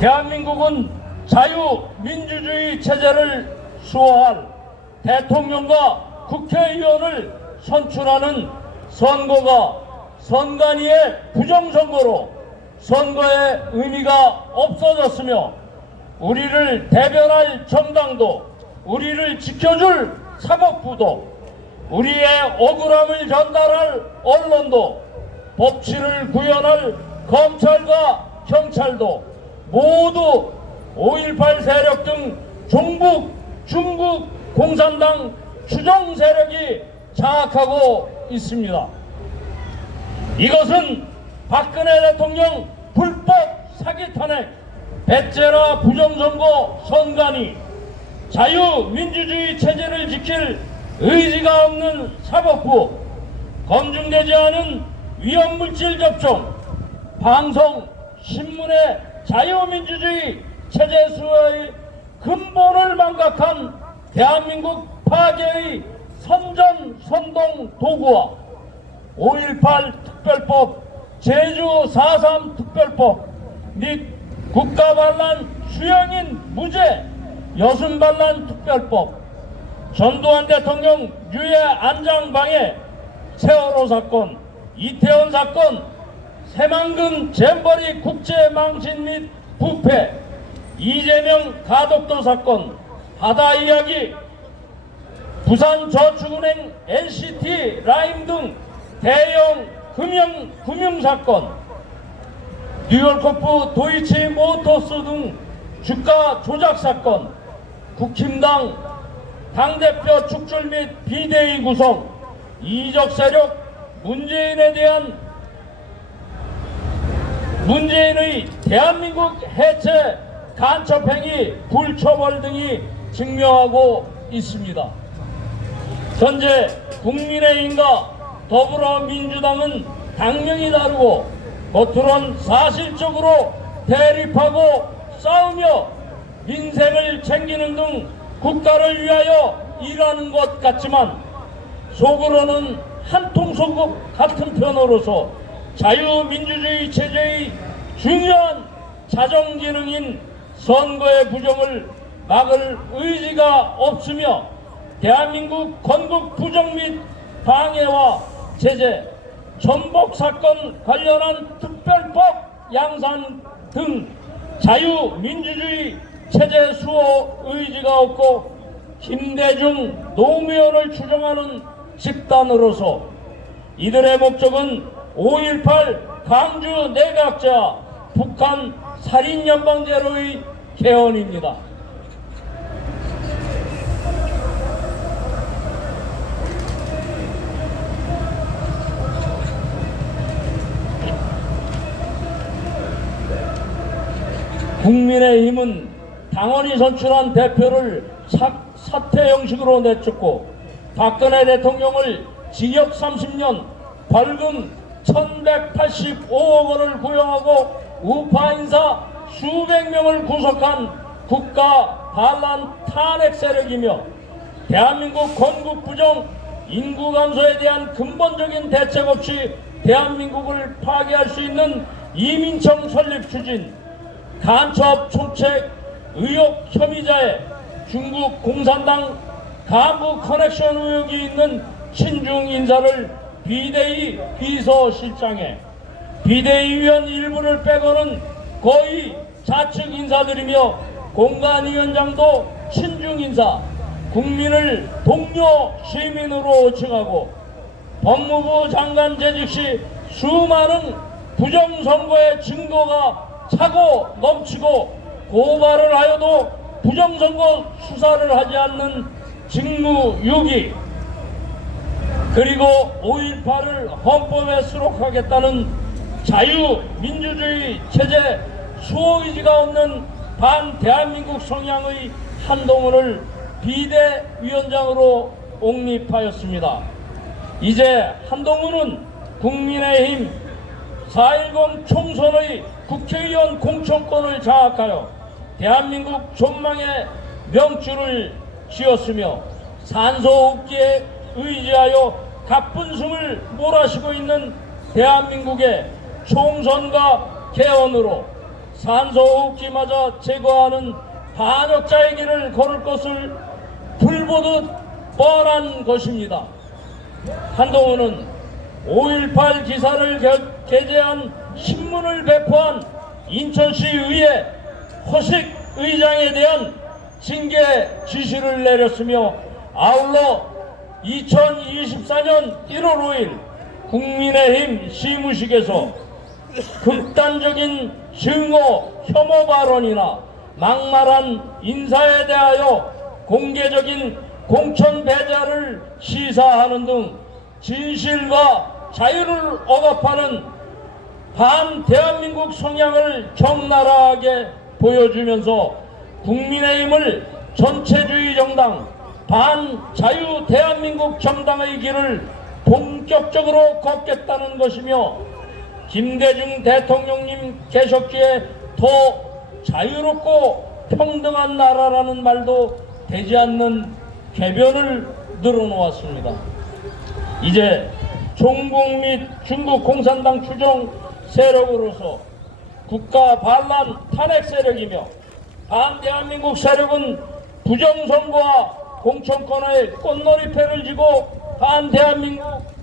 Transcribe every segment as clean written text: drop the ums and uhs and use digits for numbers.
대한민국은 자유민주주의 체제를 수호할 대통령과 국회의원을 선출하는 선거가 선관위의 부정선거로 선거의 의미가 없어졌으며, 우리를 대변할 정당도, 우리를 지켜줄 사법부도, 우리의 억울함을 전달할 언론도, 법치를 구현할 검찰과 경찰도 모두 5.18 세력 등 종북, 중국, 공산당 추종 세력이 장악하고 있습니다. 이것은 박근혜 대통령 불법 사기 탄핵, 배째라 부정선거 선관위, 자유민주주의 체제를 지킬 의지가 없는 사법부, 검증되지 않은 위험물질 접종, 방송, 신문의 자유민주주의 체제 수호의 근본을 망각한 대한민국 파괴의 선전, 선동 도구와 5.18 특별법, 제주 4.3 특별법 및 국가반란 수형인 무죄 여순반란 특별법, 전두환 대통령 유해 안장방해, 세월호 사건, 이태원 사건, 새만금 잼버리 국제망신 및 부패, 이재명 가덕도 사건, 바다 이야기, 부산저축은행 NCT 라임 등 대형 금융사건, 뉴yor커프 도이치 모터스 등 주가 조작 사건, 국힘당 당대표 축출 및 비대위 구성, 이적 세력 문재인에 대한 문재인의 대한민국 해체 간첩행위 불처벌 등이 증명하고 있습니다. 현재 국민의힘과 더불어민주당은 당명이 다르고 겉으론 사실적으로 대립하고 싸우며 민생을 챙기는 등 국가를 위하여 일하는 것 같지만, 속으로는 한통속 같은 편으로서 자유민주주의 체제의 중요한 자정기능인 선거의 부정을 막을 의지가 없으며, 대한민국 건국 부정 및 방해와 제재, 전복사건 관련한 특별법 양산 등 자유민주주의 체제 수호 의지가 없고, 김대중 노무현을 추종하는 집단으로서 이들의 목적은 5.18 광주 내각자 북한 살인연방제로의 개헌입니다. 국민의힘은 당원이 선출한 대표를 사퇴 형식으로 내쫓고, 박근혜 대통령을 징역 30년, 벌금 1185억 원을 구형하고 우파 인사 수백 명을 구속한 국가 반란 탄핵 세력이며, 대한민국 건국 부정, 인구 감소에 대한 근본적인 대책 없이 대한민국을 파괴할 수 있는 이민청 설립 추진, 간첩 총책 의혹 혐의자의 중국 공산당 간부 커넥션 의혹이 있는 친중 인사를 비대위 비서실장에, 비대위원 일부를 빼고는 거의 좌측 인사들이며, 공관위원장도 친중 인사, 국민을 동료 시민으로 칭하고, 법무부 장관 재직 시 수많은 부정선거의 증거가 차고 넘치고 고발을 하여도 부정선거 수사를 하지 않는 직무유기, 그리고 5.18을 헌법에 수록하겠다는 자유민주주의 체제 수호의지가 없는 반대한민국 성향의 한동훈을 비대위원장으로 옹립하였습니다. 이제 한동훈은 국민의힘 4.10 총선의 국회의원 공천권을 장악하여 대한민국 존망의 명줄을 지었으며, 산소호흡기에 의지하여 가쁜 숨을 몰아쉬고 있는 대한민국의 총선과 개헌으로 산소호흡기마저 제거하는 반역자의 길을 걸을 것을 불보듯 뻔한 것입니다. 한동훈은 5.18 기사를 게재한 신문을 배포한 인천시 의회 허식 의장에 대한 징계 지시를 내렸으며, 아울러 2024년 1월 5일 국민의힘 시무식에서 극단적인 증오, 혐오 발언이나 막말한 인사에 대하여 공개적인 공천 배제를 시사하는 등 진실과 자유를 억압하는 반대한민국 성향을 적나라하게 보여주면서 국민의힘을 전체주의 정당, 반자유 대한민국 정당의 길을 본격적으로 걷겠다는 것이며, 김대중 대통령님 계셨기에 더 자유롭고 평등한 나라라는 말도 되지 않는 궤변을 늘어놓았습니다. 이제 중국 및 중국 공산당 추종 세력으로서 국가 반란 탄핵 세력이며 반대한민국 세력은 부정선거와 공천권의 꽃놀이패를 쥐고 반대한민국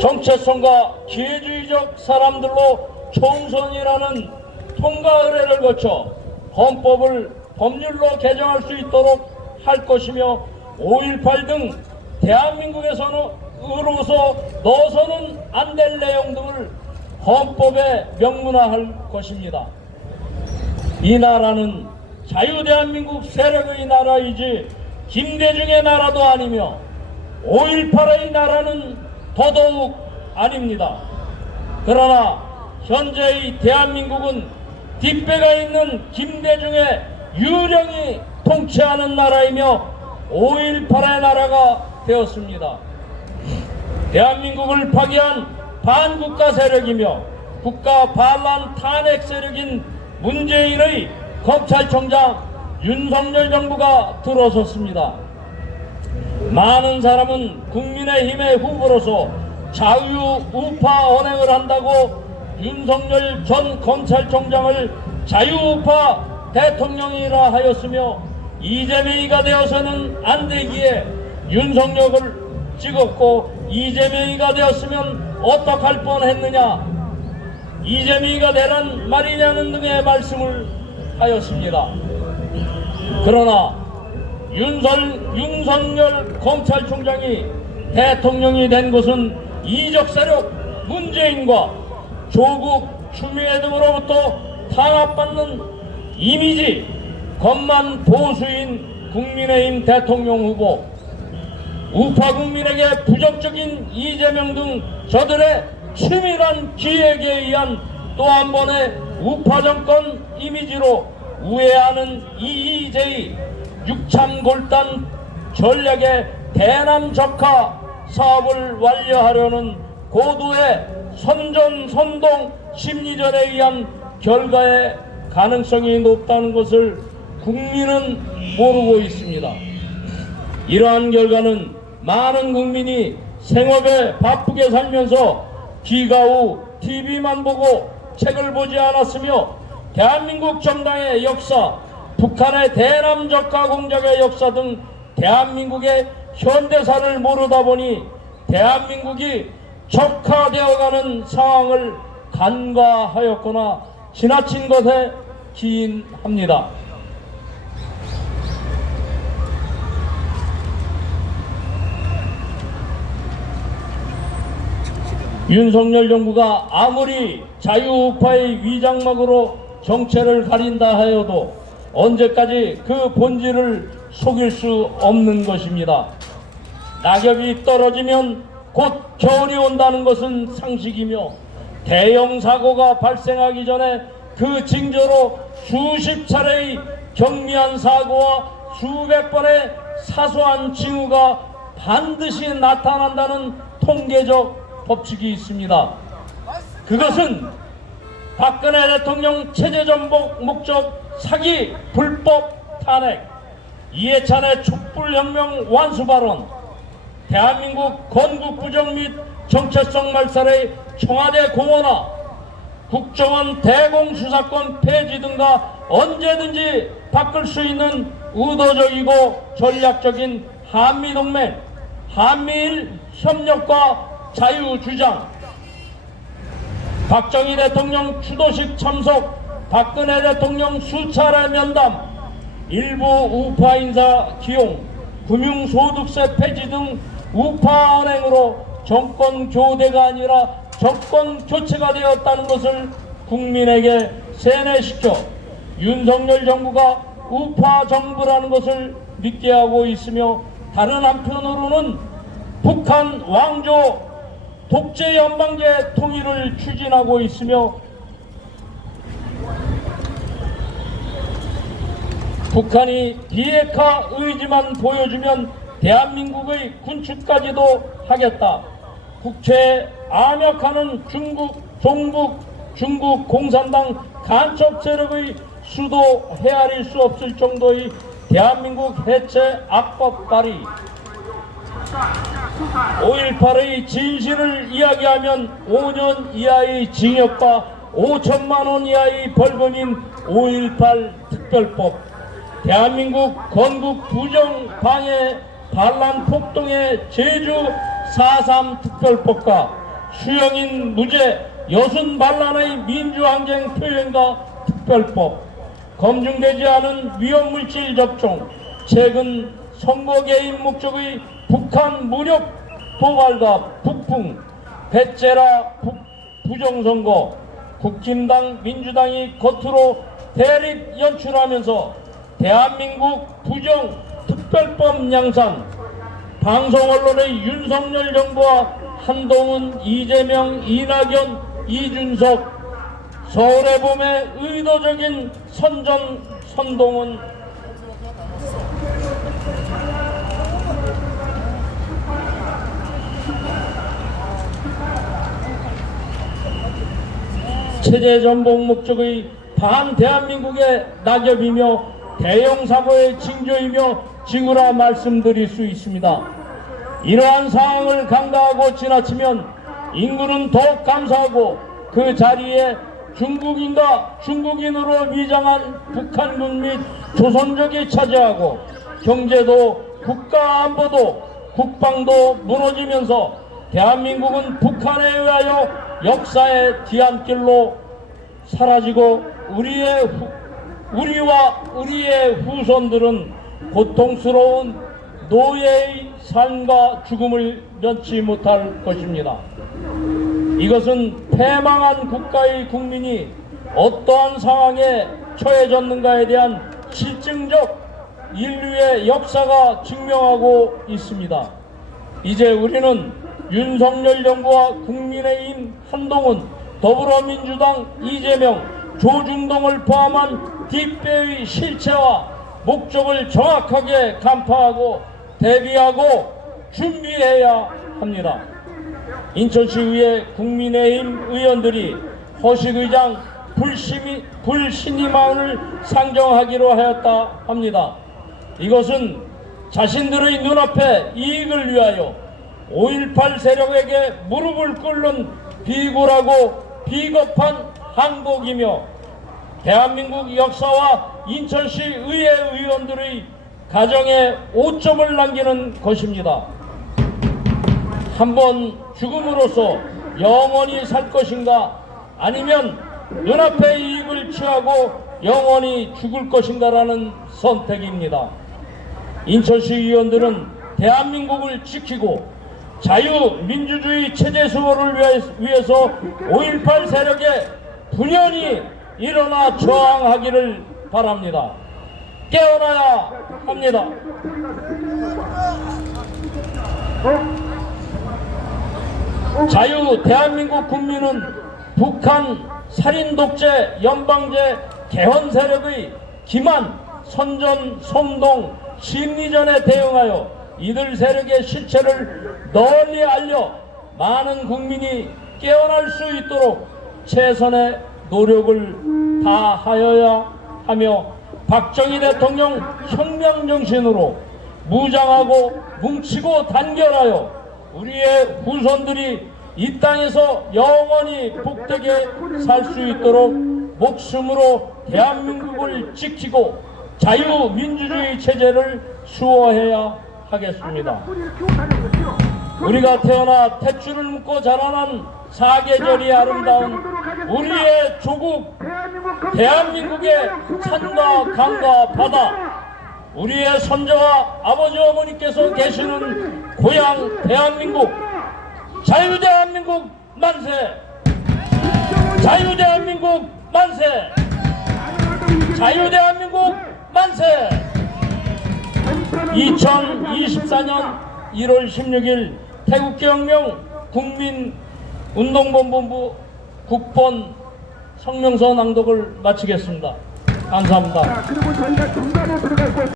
정체성과 기회주의적 사람들로 총선이라는 통과 의례를 거쳐 헌법을 법률로 개정할 수 있도록 할 것이며, 5.18 등 대한민국에서는 넣어서는 안 될 내용 등을 헌법에 명문화할 것입니다. 이 나라는 자유대한민국 세력의 나라이지 김대중의 나라도 아니며 5.18의 나라는 더더욱 아닙니다. 그러나 현재의 대한민국은 뒷배가 있는 김대중의 유령이 통치하는 나라이며 5.18의 나라가 되었습니다. 대한민국을 파괴한 반국가 세력이며 국가 반란 탄핵 세력인 문재인의 검찰총장 윤석열 정부가 들어섰습니다. 많은 사람은 국민의힘의 후보로서 자유우파 언행을 한다고 윤석열 전 검찰총장을 자유우파 대통령이라 하였으며, 이재명이가 되어서는 안 되기에 윤석열을 찍었고, 이재명이가 되었으면 어떡할 뻔했느냐, 이재명이가 되란 말이냐는 등의 말씀을 하였습니다. 그러나 윤석열 검찰총장이 대통령이 된 것은 이적 세력 문재인과 조국 추미애 등으로부터 탄압받는 이미지 겉만 보수인 국민의힘 대통령 후보, 우파 국민에게 부정적인 이재명 등 저들의 치밀한 기획에 의한 또 한 번의 우파 정권 이미지로 우회하는 EEJ 육참골단 전략의 대남적화 사업을 완료하려는 고도의 선전선동 심리전에 의한 결과의 가능성이 높다는 것을 국민은 모르고 있습니다. 이러한 결과는 많은 국민이 생업에 바쁘게 살면서 귀가 후 TV만 보고 책을 보지 않았으며, 대한민국 정당의 역사, 북한의 대남적화 공작의 역사 등 대한민국의 현대사를 모르다 보니 대한민국이 적화되어가는 상황을 간과하였거나 지나친 것에 기인합니다. 윤석열 정부가 아무리 자유우파의 위장막으로 정체를 가린다 하여도 언제까지 그 본질을 속일 수 없는 것입니다. 낙엽이 떨어지면 곧 겨울이 온다는 것은 상식이며, 대형 사고가 발생하기 전에 그 징조로 수십 차례의 경미한 사고와 수백 번의 사소한 징후가 반드시 나타난다는 통계적 법칙이 있습니다. 그것은 박근혜 대통령 체제 전복 목적 사기 불법 탄핵, 이해찬의 촛불혁명 완수 발언, 대한민국 건국 부정 및 정체성 말살의 청와대 공헌화, 국정원 대공수사권 폐지 등과 언제든지 바꿀 수 있는 의도적이고 전략적인 한미동맹, 한미일 협력과 자유주장, 박정희 대통령 추도식 참석, 박근혜 대통령 수차례 면담, 일부 우파 인사 기용, 금융소득세 폐지 등 우파 언행으로 정권 교대가 아니라 정권 교체가 되었다는 것을 국민에게 세뇌시켜 윤석열 정부가 우파 정부라는 것을 믿게 하고 있으며, 다른 한편으로는 북한 왕조 독재 연방제 통일을 추진하고 있으며, 북한이 비핵화 의지만 보여주면 대한민국의 군축까지도 하겠다. 국채 암약하는 중국 공산당 간첩 세력의 수도 헤아릴 수 없을 정도의 대한민국 해체 악법 발의, 5.18의 진실을 이야기하면 5년 이하의 징역과 5천만 원 이하의 벌금인 5.18 특별법, 대한민국 건국 부정 방해 반란 폭동의 제주 4.3 특별법과 수영인 무죄 여순 반란의 민주항쟁 표현과 특별법, 검증되지 않은 위험물질 접종, 최근 선거 개입 목적의 북한 무력 도발과 북풍, 배째라 부정선거, 국힘당 민주당이 겉으로 대립 연출하면서 대한민국 부정 특별법 양산, 방송 언론의 윤석열 정부와 한동훈, 이재명, 이낙연, 이준석, 서울의 봄의 의도적인 선동은 체제 전복 목적의 반대한민국의 낙엽이며 대형 사고의 징조이며 지구라 말씀드릴 수 있습니다. 이러한 상황을 간과하고 지나치면 인구는 더욱 감소하고 그 자리에 중국인과 중국인으로 위장한 북한군 및 조선족이 차지하고 경제도 국가 안보도 국방도 무너지면서 대한민국은 북한에 의하여 역사의 뒤안길로 사라지고 우리와 우리의 후손들은 고통스러운 노예의 삶과 죽음을 면치 못할 것입니다. 이것은 패망한 국가의 국민이 어떠한 상황에 처해졌는가에 대한 실증적 인류의 역사가 증명하고 있습니다. 이제 우리는 윤석열 정부와 국민의힘 한동훈, 더불어민주당 이재명, 조중동을 포함한 뒷배의 실체와 목적을 정확하게 간파하고 대비하고 준비해야 합니다. 인천시의회 국민의힘 의원들이 허식의장 불신임안을 상정하기로 하였다 합니다. 이것은 자신들의 눈앞에 이익을 위하여 5.18 세력에게 무릎을 꿇는 비굴하고 비겁한 항복이며 대한민국 역사와 인천시 의회 의원들의 가정에 오점을 남기는 것입니다. 한번 죽음으로써 영원히 살 것인가, 아니면 눈앞의 이익을 취하고 영원히 죽을 것인가라는 선택입니다. 인천시 의원들은 대한민국을 지키고 자유민주주의 체제 수호를 위해서 5.18 세력에 분연히 일어나 저항하기를 바랍니다. 깨어나야 합니다. 대한민국 국민은 북한 살인독재 연방제 개헌 세력의 기만, 선전, 선동, 심리전에 대응하여 이들 세력의 실체를 널리 알려 많은 국민이 깨어날 수 있도록 최선의 노력을 다하여야 하며, 박정희 대통령 혁명 정신으로 무장하고 뭉치고 단결하여 우리의 후손들이 이 땅에서 영원히 복되게 살 수 있도록 목숨으로 대한민국을 지키고 자유민주주의 체제를 수호해야 하겠습니다. 우리가 태어나 탯줄을 묶고 자라난 사계절이 아름다운 우리의 조국 대한민국의 산과 강과 바다, 우리의 선조와 아버지 어머니께서 계시는 고향 대한민국, 자유대한민국 만세! 자유대한민국 만세! 자유대한민국 만세! 2024년 1월 16일 태국혁명 국민운동본부 국번 성명서 낭독을 마치겠습니다. 감사합니다. 그리고 저희가 중간에 들어갈 것